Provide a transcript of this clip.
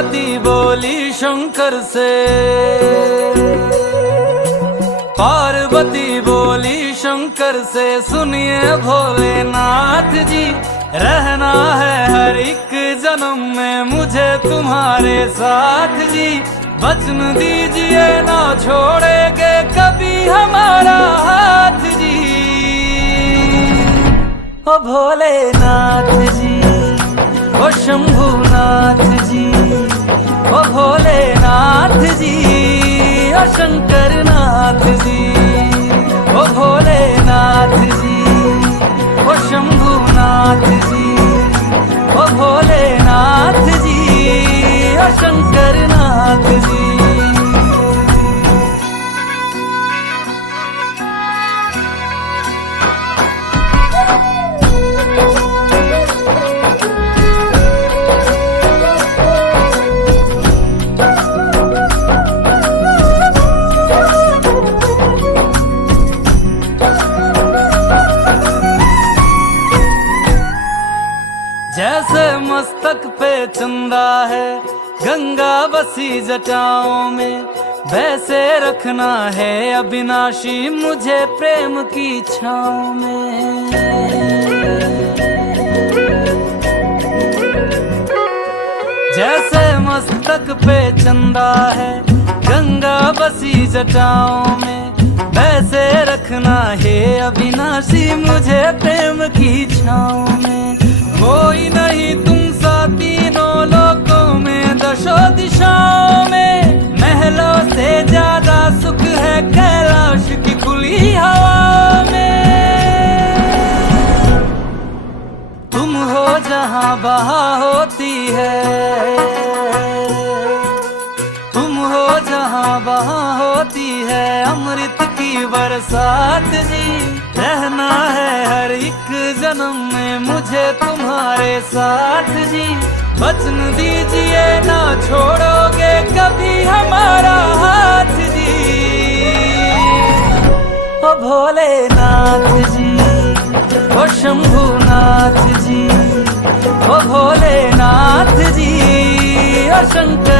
पार्वती बोली शंकर से, पार्वती बोली शंकर से, सुनिए भोलेनाथ जी, रहना है हर एक जन्म में मुझे तुम्हारे साथ जी। वचन दीजिए ना छोड़ेंगे कभी हमारा हाथ जी। ओ भोलेनाथ जी, ओ शंभुनाथ जी, ओ भोलेनाथ जी, ओ शंकरनाथ जी, ओ भोलेनाथ जी, ओ शंभुनाथ जी, ओ भोलेनाथ जी, ओ शंकरनाथ जी। जैसे मस्तक पे चंदा है गंगा बसी जटाओं में, वैसे रखना है अविनाशी मुझे प्रेम की छाँव में। जैसे मस्तक पे चंदा है गंगा बसी जटाओं में, वैसे रखना है अविनाशी मुझे प्रेम की छाँव में। कोई नहीं तुम सा तीनों लोकों में, दशों दिशाओं में, महलों से ज्यादा सुख है कैलाश की खुली हवा में। तुम हो जहां बहा होती है, तुम हो जहां बहा होती है अमृत की बरसात जी। रहना है हर एक जन्म में मुझे तुम्हारे साथ जी। वचन दीजिए ना छोड़ोगे कभी हमारा हाथ जी। ओ भोलेनाथ जी, ओ शंभुनाथ जी, ओ भोलेनाथ जी, ओ शंकर